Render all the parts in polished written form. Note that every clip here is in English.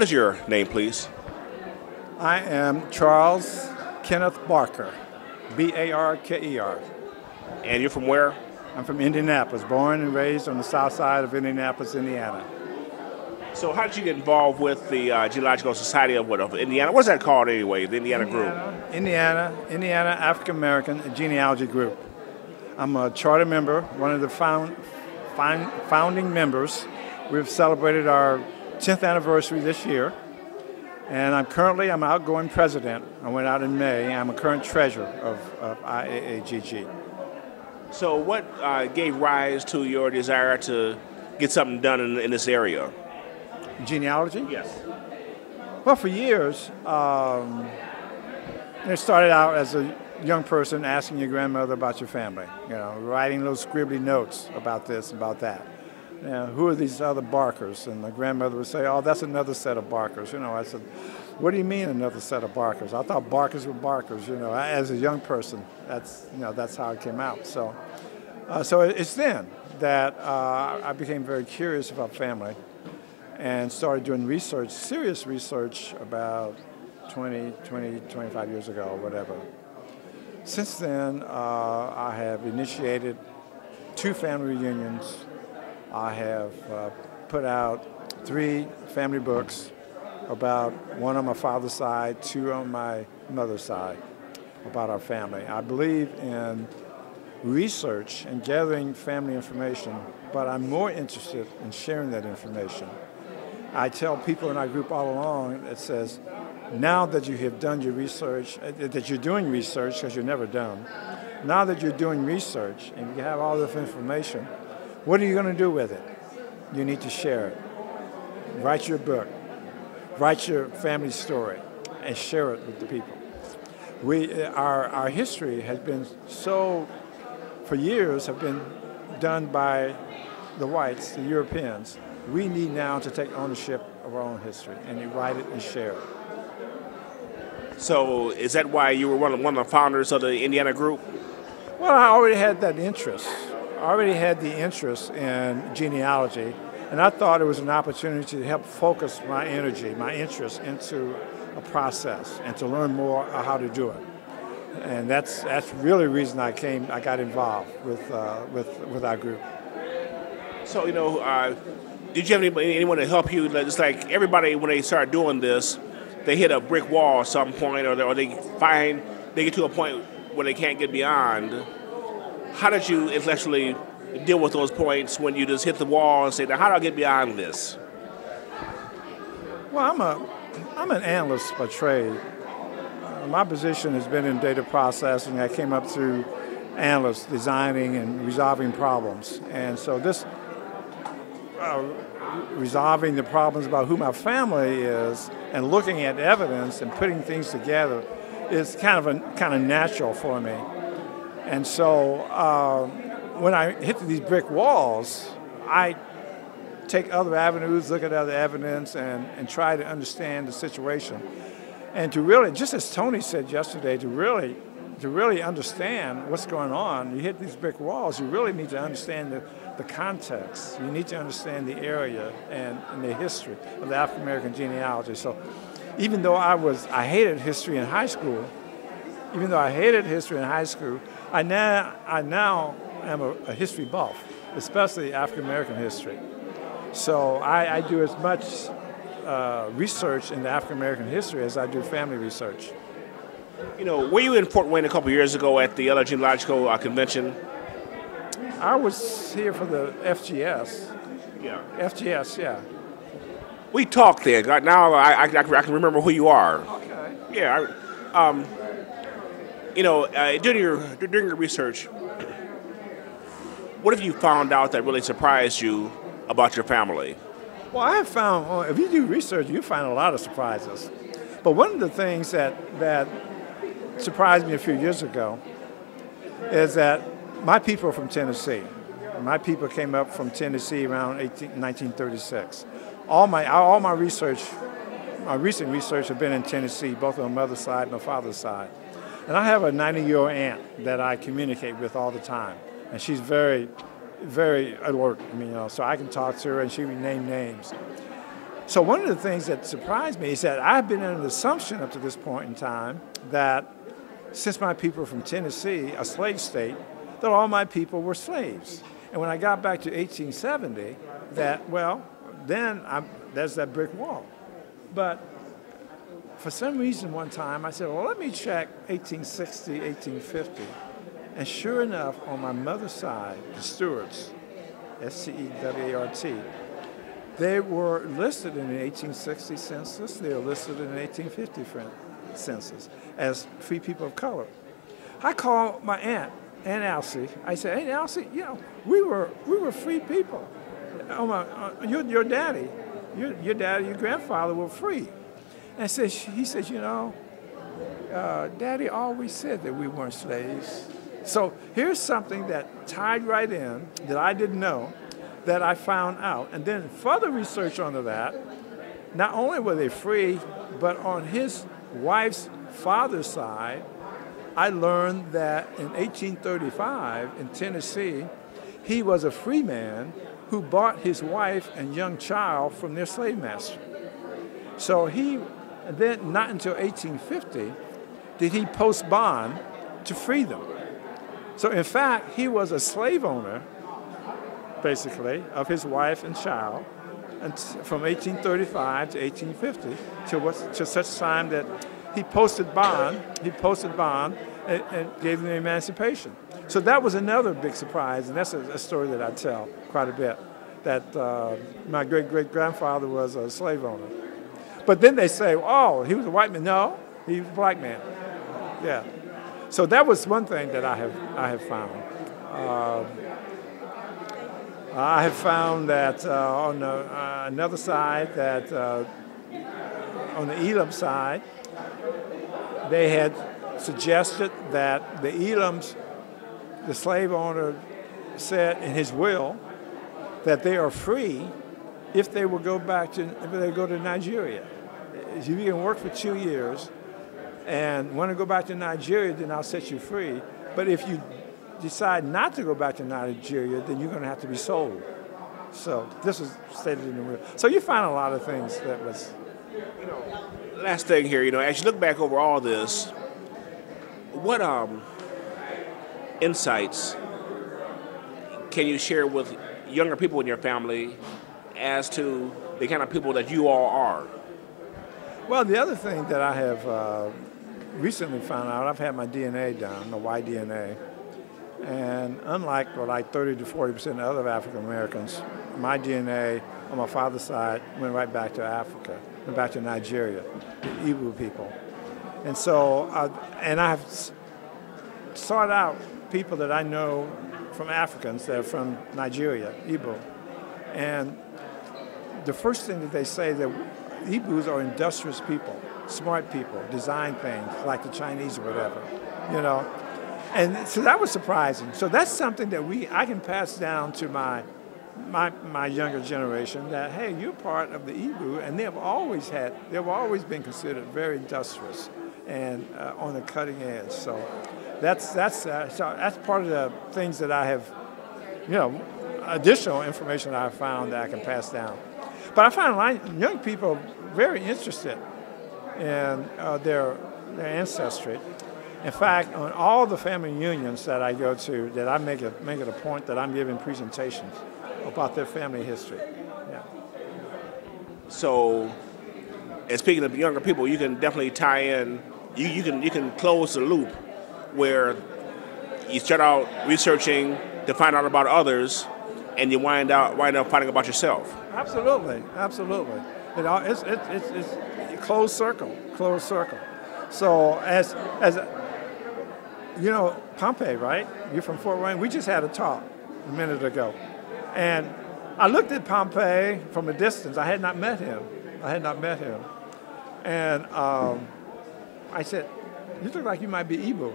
What is your name, please? I am Charles Kenneth Barker, B-A-R-K-E-R. And you're from where? I'm from Indianapolis, born and raised on the south side of Indianapolis, Indiana. So how did you get involved with the Genealogical Society of Indiana? What's that called anyway, the Indiana group? Indiana African American Genealogy Group. I'm a charter member, one of the founding members. We've celebrated our 10th anniversary this year. And I'm outgoing president. I went out in May. I'm a current treasurer of IAAGG. So what gave rise to your desire to get something done in this area? Genealogy? Yes. Well, for years, it started out as a young person asking your grandmother about your family, writing little scribbly notes about this, about that. Who are these other Barkers? And my grandmother would say, oh, that's another set of Barkers. I said, what do you mean another set of Barkers? I thought Barkers were Barkers. As a young person, that's how it came out. So it's then that I became very curious about family and started doing research, serious research, about 25 years ago, or whatever. Since then, I have initiated 2 family reunions. I have put out 3 family books, about 1 on my father's side, 2 on my mother's side, about our family. I believe in research and gathering family information, but I'm more interested in sharing that information. I tell people in our group all along, it says, now that you have done your research, that you're doing research, because you're never done, now that you're doing research and you have all this information, what are you going to do with it? You need to share it. Write your book. Write your family story and share it with the people. Our history has been for years, have been done by the whites, the Europeans. We need now to take ownership of our own history and write it and share it. So is that why you were one of the founders of the Indiana group? Well, I already had that interest. I already had the interest in genealogy, and I thought it was an opportunity to help focus my energy, my interest into a process and to learn more how to do it. And that's really the reason I got involved with our group. So, did you have anyone to help you? Just like everybody, when they start doing this, they hit a brick wall at some point, or they get to a point where they can't get beyond. How did you intellectually deal with those points when you just hit the wall and say, now how do I get beyond this? Well, I'm an analyst by trade. My position has been in data processing. I came up through analysts, designing and resolving problems. And so this resolving the problems about who my family is and looking at evidence and putting things together is kind of natural for me. And so when I hit these brick walls, I take other avenues, look at other evidence, and try to understand the situation. And to really, just as Tony said yesterday, to really understand what's going on, you hit these brick walls, you really need to understand the context. You need to understand the area and the history of the African American genealogy. So even though I hated history in high school, I now am a history buff, especially African American history. So I do as much research into African American history as I do family research. Were you in Fort Wayne a couple years ago at the other genealogical convention? I was here for the FGS. Yeah. FGS, yeah. We talked then. Now I can remember who you are. Okay. Yeah. During your research, what have you found out that really surprised you about your family? Well, I have found, if you do research, you find a lot of surprises. But one of the things that surprised me a few years ago is that my people are from Tennessee. My people came up from Tennessee around 1936. All my research, my recent research, have been in Tennessee, both on my mother's side and my father's side. And I have a 90-year-old aunt that I communicate with all the time, and she's very, very alert. So I can talk to her, and she would name names. So one of the things that surprised me is that I've been in an assumption up to this point in time that since my people are from Tennessee, a slave state, that all my people were slaves. And when I got back to 1870, that, well, then there's that brick wall. But for some reason one time I said, well, let me check 1860, 1850. And sure enough, on my mother's side, the Stewarts, S-T-E-W-A-R-T, they were listed in the 1860 census. They were listed in the 1850 census as free people of color. I called my aunt Elsie. I said, Aunt Elsie, you know, we were free people. Your daddy, your daddy, your grandfather were free. And he says, you know, Daddy always said that we weren't slaves. So here's something that tied right in that I didn't know, that I found out. And then further research onto that, not only were they free, but on his wife's father's side, I learned that in 1835 in Tennessee, he was a free man who bought his wife and young child from their slave master. So then not until 1850 did he post bond to free them. So in fact, he was a slave owner, basically, of his wife and child, and from 1835 to 1850, to such time that he posted bond and gave them emancipation. So that was another big surprise, and that's a story that I tell quite a bit, that my great-great-grandfather was a slave owner. But then they say, oh, he was a white man. No, he was a black man. Yeah. So that was one thing that I have found. I have found that on another side, that on the Elam side, they had suggested that the slave owner said in his will that they are free if they will go to Nigeria. If you can work for 2 years and want to go back to Nigeria, then I'll set you free. But if you decide not to go back to Nigeria, then you're going to have to be sold. So this is stated in the will. So you find a lot of things that was. You know, last thing here, you know, as you look back over all this, what insights can you share with younger people in your family as to the kind of people that you all are? Well, the other thing that I have recently found out, I've had my DNA done, my Y DNA, and unlike like 30 to 40% of other African Americans, my DNA on my father's side went right back to Africa, went back to Nigeria, the Igbo people. And so, and I have sought out people that I know from Africans that are from Nigeria, Igbo. And the first thing that they say that Igbos are industrious people, smart people, design things like the Chinese or whatever, you know. And so that was surprising. So that's something that I can pass down to my younger generation, that hey, you're part of the Igbo, and they've always been considered very industrious and on the cutting edge. So that's part of the things that I have, you know, additional information I have found that I can pass down. But I find a lot of young people very interested in their ancestry. In fact, on all the family unions that I go to, that I make it a point that I'm giving presentations about their family history. Yeah. So, and speaking of younger people, you can definitely tie in. You can close the loop where you start out researching to find out about others, and you wind up finding about yourself. Absolutely, absolutely. It's closed circle. So as you know, Pompey, right? You're from Fort Wayne. We just had a talk a minute ago, and I looked at Pompey from a distance. I had not met him, and I said, "You look like you might be Igbo."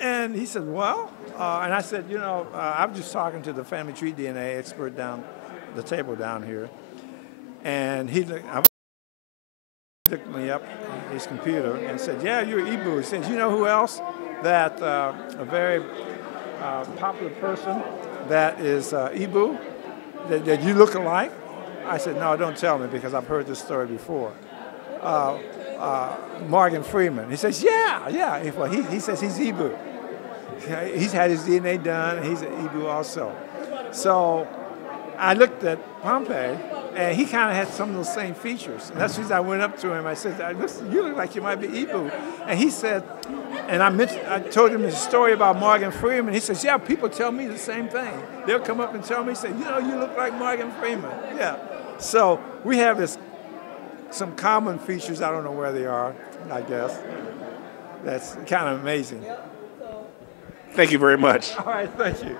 And he said, well, and I said, you know, I'm just talking to the family tree DNA expert down the table down here. And he looked me up on his computer and said, yeah, you're Igbo. He says, you know who else? That a very popular person that is Igbo, that you look alike? I said, no, don't tell me because I've heard this story before. Morgan Freeman. He says, yeah. Well, he says he's Hebrew. He's had his DNA done. He's an Hebrew also. So I looked at Pompey, and he kind of had some of those same features. And that's the reason I went up to him. I said, you look like you might be Hebrew. And he said, and I told him the story about Morgan Freeman. He says, yeah, people tell me the same thing. They'll come up and tell me, say, you look like Morgan Freeman. Yeah. So we have some common features. I don't know where they are, I guess. That's kind of amazing. Thank you very much. All right, thank you.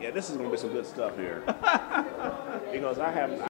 Yeah, this is going to be some good stuff here. Because I have